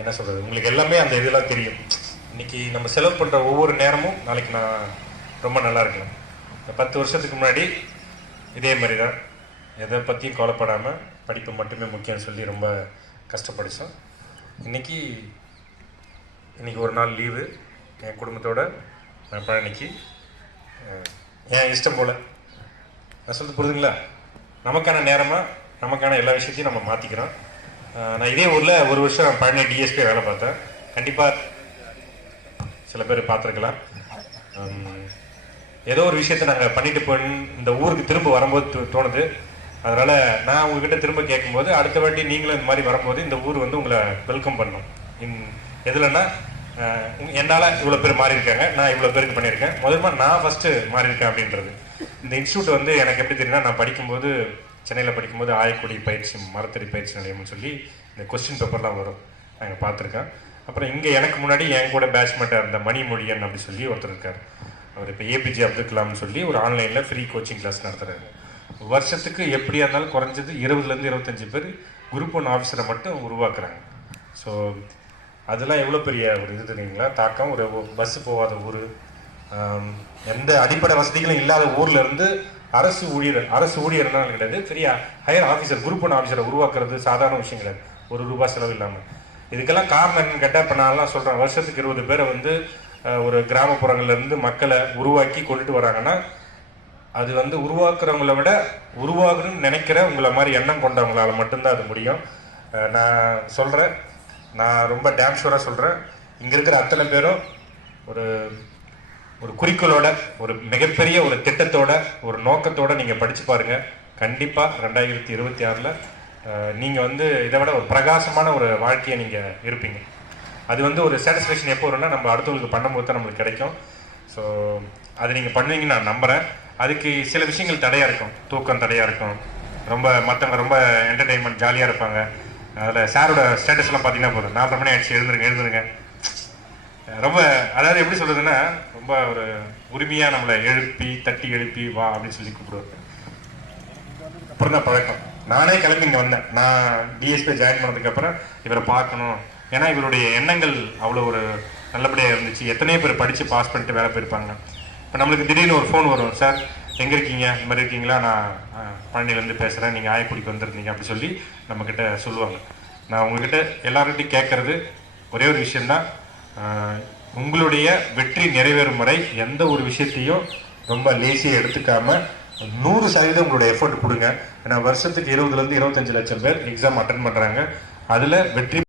என்ன சொல்கிறது, உங்களுக்கு எல்லாமே அந்த இதெல்லாம் தெரியும். இன்றைக்கி நம்ம செலவு பண்ணுற ஒவ்வொரு நேரமும் நாளைக்கு நான் ரொம்ப நல்லா இருக்கலாம். 10 வருஷத்துக்கு முன்னாடி இதே மாதிரி தான், எதை பற்றியும் கவலைப்படாமல் படிப்பு மட்டுமே முக்கியம்னு சொல்லி ரொம்ப கஷ்டப்படித்தோம். இன்றைக்கி ஒரு நாள் லீவு, என் குடும்பத்தோடு நான் பழனிக்கு என் இஷ்டம் போல், நான் சொல்கிறது புரியுதுங்களா, நமக்கான நேரமாக நமக்கான எல்லா விஷயத்தையும் நம்ம மாற்றிக்கிறோம். நான் இதே ஊரில் ஒரு வருஷம் பழனி டிஎஸ்பி வேலை பார்த்தேன். கண்டிப்பாக சில பேர் பார்த்துருக்கலாம். ஏதோ ஒரு விஷயத்தை நாங்கள் பண்ணிட்டு போய் இந்த ஊருக்கு திரும்ப வரும்போது தோணுது. அதனால் நான் உங்ககிட்ட திரும்ப கேட்கும்போது, அடுத்த வாட்டி நீங்களும் இந்த மாதிரி வரும்போது இந்த ஊர் வந்து உங்களை வெல்கம் பண்ணணும். எதுலன்னா, என்னால் இவ்வளோ பேர் மாறி இருக்காங்க, நான் இவ்வளோ பேருக்கு பண்ணியிருக்கேன், முதல்ல நான் ஃபஸ்ட்டு மாறி இருக்கேன் அப்படின்றது. இந்த இன்ஸ்டியூட் வந்து எனக்கு எப்படி தெரியும்னா, நான் படிக்கும்போது சென்னையில் படிக்கும்போது ஆயக்குடி பயிற்சி மரத்தடி பயிற்சி நிலையம்னு சொல்லி இந்த கொஸ்டின் பேப்பர்லாம் வரும், நாங்கள் பார்த்துருக்கேன். அப்புறம் இங்கே எனக்கு முன்னாடி என் கூட பேட்ச்மேட்டாக இருந்த மணிமொழியன் அப்படி சொல்லி ஒருத்தர் இருக்கார். அவர் இப்போ ஏபிஜே அப்துல் கலாம்னு சொல்லி ஒரு ஆன்லைனில் ஃப்ரீ கோச்சிங் கிளாஸ் நடத்துகிறாரு. வருஷத்துக்கு எப்படியா இருந்தாலும் குறைஞ்சது 20லேருந்து 25 பேர் குரூப் 1 ஆஃபீஸரை மட்டும் உருவாக்குறாங்க. ஸோ அதெல்லாம் எவ்வளோ பெரிய ஒரு இது தெரியுங்களா, தாக்கம். ஒரு பஸ்ஸு போகாத ஊர், எந்த அடிப்படை வசதிகளும் இல்லாத ஊரில் இருந்து அரசு ஊழியர்னாலும் கிடையாது, பெரிய ஹையர் ஆஃபீஸர் குரூப் 1 ஆஃபீஸரை உருவாக்குறது சாதாரண விஷயம் கிடையாது, ₹1 செலவு இல்லாமல். இதுக்கெல்லாம் காரணம் என்னன்னு கேட்டால், இப்போ நான்லாம் சொல்கிறேன், வருஷத்துக்கு 20 பேரை வந்து ஒரு கிராமப்புறங்கள்லேருந்து மக்களை உருவாக்கி கொண்டுட்டு வராங்கன்னா, அது வந்து உருவாக்குறவங்கள விட உருவாகணும்னு நினைக்கிற உங்களை மாதிரி எண்ணம் கொண்டவங்களால் மட்டும்தான் அது முடியும். நான் சொல்கிறேன், நான் ரொம்ப டேம் ஷூராக சொல்கிறேன், இங்கே இருக்கிற அத்தனை பேரும் ஒரு குறிக்கோளோட, ஒரு மிகப்பெரிய ஒரு திட்டத்தோட, ஒரு நோக்கத்தோடு நீங்கள் படித்து பாருங்கள். கண்டிப்பாக 2026 நீங்கள் வந்து இதை விட ஒரு பிரகாசமான ஒரு வாழ்க்கையை நீங்கள் இருப்பீங்க. அது வந்து ஒரு சாட்டிஸ்ஃபேக்ஷன் எப்போ வரும்னா, நம்ம அடுத்தவங்களுக்கு பண்ணும்போது தான் நம்மளுக்கு கிடைக்கும். ஸோ அது நீங்கள் பண்ணுவீங்கன்னு நான் நம்புகிறேன். அதுக்கு சில விஷயங்கள் தடையாக இருக்கும், தூக்கம் தடையாக இருக்கும், மற்றவங்க ரொம்ப என்டர்டெயின்மெண்ட் ஜாலியாக இருப்பாங்க. அதில் சாரோட ஸ்டேட்டஸ்லாம் பார்த்தீங்கன்னா போதும், 4:30 மணி ஆயிடுச்சு, எழுந்துருங்க. ரொம்ப, அதாவது எப்படி சொல்கிறதுன்னா, ரொம்ப ஒரு உரிமையாக நம்மளை தட்டி எழுப்பி வா அப்படின்னு சொல்லி கூப்பிடுவாங்க. அப்புறம் தான் பழக்கம். நானே கிளம்பி இங்கே வந்தேன். நான் டிஎஸ்பி ஜாயின் பண்ணதுக்கப்புறம் இவரை பார்க்கணும், ஏன்னா இவருடைய எண்ணங்கள் அவ்வளோ ஒரு நல்லபடியாக இருந்துச்சு. எத்தனையோ பேர் படித்து பாஸ் பண்ணிட்டு வேலை போயிருப்பாங்க. இப்போ நம்மளுக்கு திடீர்னு ஒரு ஃபோன் வரும், சார் எங்கே இருக்கீங்க, இந்த மாதிரி இருக்கீங்களா, நான் பழனிலேருந்து பேசுகிறேன், நீங்கள் ஆயக்குடிக்கு வந்துருந்தீங்க அப்படி சொல்லி நம்மக்கிட்ட சொல்லுவாங்க. நான் உங்ககிட்ட எல்லார்கிட்டையும் கேட்குறது ஒரே ஒரு விஷயந்தான், உங்களுடைய வெற்றி நிறைவேறும் வரை எந்த ஒரு விஷயத்தையும் ரொம்ப லேசியாக எடுத்துக்காமல் 100% உங்களுடைய எஃபர்ட் கொடுங்க. ஏன்னா வருஷத்துக்கு 20லேருந்து 25 லட்சம் பேர் எக்ஸாம் அட்டன் பண்ணுறாங்க. அதில் வெற்றி